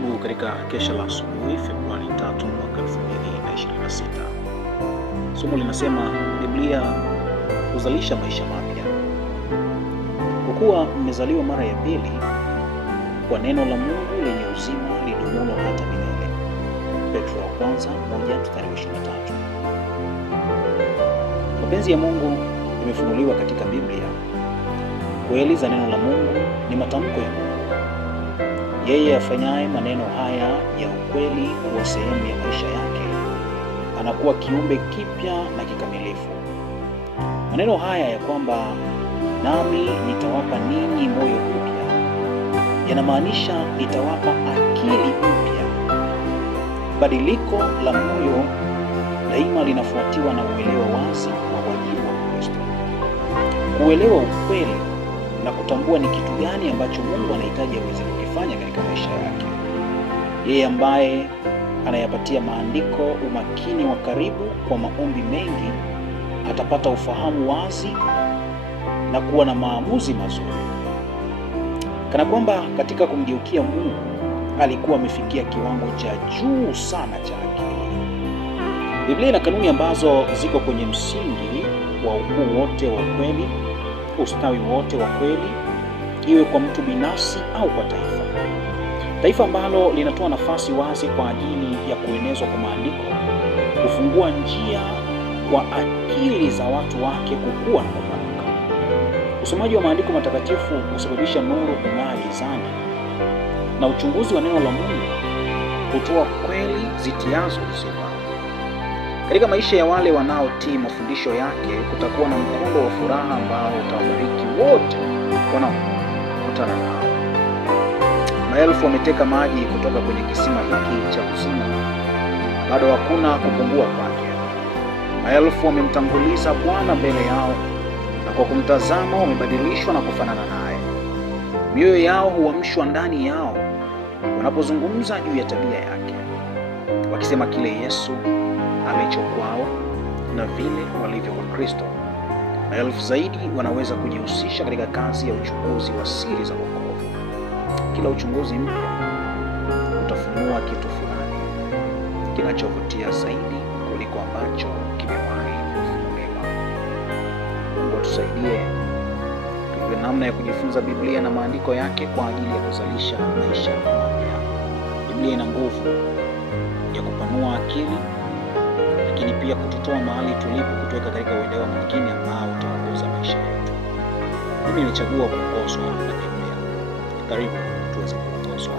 Karibu katika kesha la asubuhi Februari 3 mwaka 2026. Somo linasema Biblia huzalisha maisha mapya. Kwa kuwa mmezaliwa mara ya pili kwa neno la Mungu lenye uzima lidumulo hata milele. Petro wa kwanza 1:23. Mapenzi ya Mungu yamefunuliwa katika Biblia. Kweli za neno la Mungu ni matamko ya Mungu. Yeye afanyaye maneno haya ya ukweli kuwa sehemu ya maisha yake anakuwa kiumbe kipya na kikamilifu. Maneno haya ya kwamba nami nitawapa ninyi moyo mpya yanamaanisha nitawapa akili mpya. Badiliko la moyo daima linafuatiwa na uelewa wazi wa wajibu wa Kristo. Kuelewa ukweli na kutambua ni kitu gani ambacho Mungu anahitaji aweze kukifanya katika maisha yake. Yeye ambaye anayapatia maandiko umakini wa karibu kwa maombi mengi atapata ufahamu wazi na kuwa na maamuzi mazuri. Kana kwamba katika kumgeukia Mungu alikuwa amefikia kiwango cha juu sana cha akili. Biblia ina kanuni ambazo ziko kwenye msingi wa ukuu wote wa kweli, ustawi wote wa kweli, iwe kwa mtu binafsi au kwa taifa. Taifa ambalo linatoa nafasi wazi kwa ajili ya kuenezwa kwa maandiko kufungua njia kwa akili za watu wake kukua na kupanuka. Usomaji wa maandiko matakatifu husababisha nuru kung'aa gizani, na uchunguzi wa neno la Mungu hutoa kweli zitiazo uzima. Katika maisha ya wale wanaotii mafundisho yake kutakuwa na mkondo wa furaha ambao utawabariki wote wanaokutana nao. Maelfu wameteka maji kutoka kwenye kisima hiki cha uzima, bado hakuna kupungua kwake. Maelfu wamemtanguliza Bwana mbele yao, na kwa kumtazama wamebadilishwa na kufanana naye. Mioyo yao huamshwa ndani yao wanapozungumza juu ya tabia yake, wakisema kile Yesu amechokwao na vile walivyo kwa Kristo. Maelfu zaidi wanaweza kujihusisha katika kazi ya uchunguzi wa siri za wokovu. Kila uchunguzi mpya utafunua kitu fulani kinachovutia zaidi kuliko ambacho kimewahi kufunuliwa. Mungu atusaidie tujue namna ya kujifunza Biblia na maandiko yake kwa ajili ya kuzalisha maisha mapya. Biblia ina nguvu ya kupanua akili, lakini pia kututoa mahali tulipo kutuweka katika uelewa mwingine ambao utaongoza maisha yetu. Mimi nilichagua kuongozwa na Biblia. Karibu tuweze kuongozwa.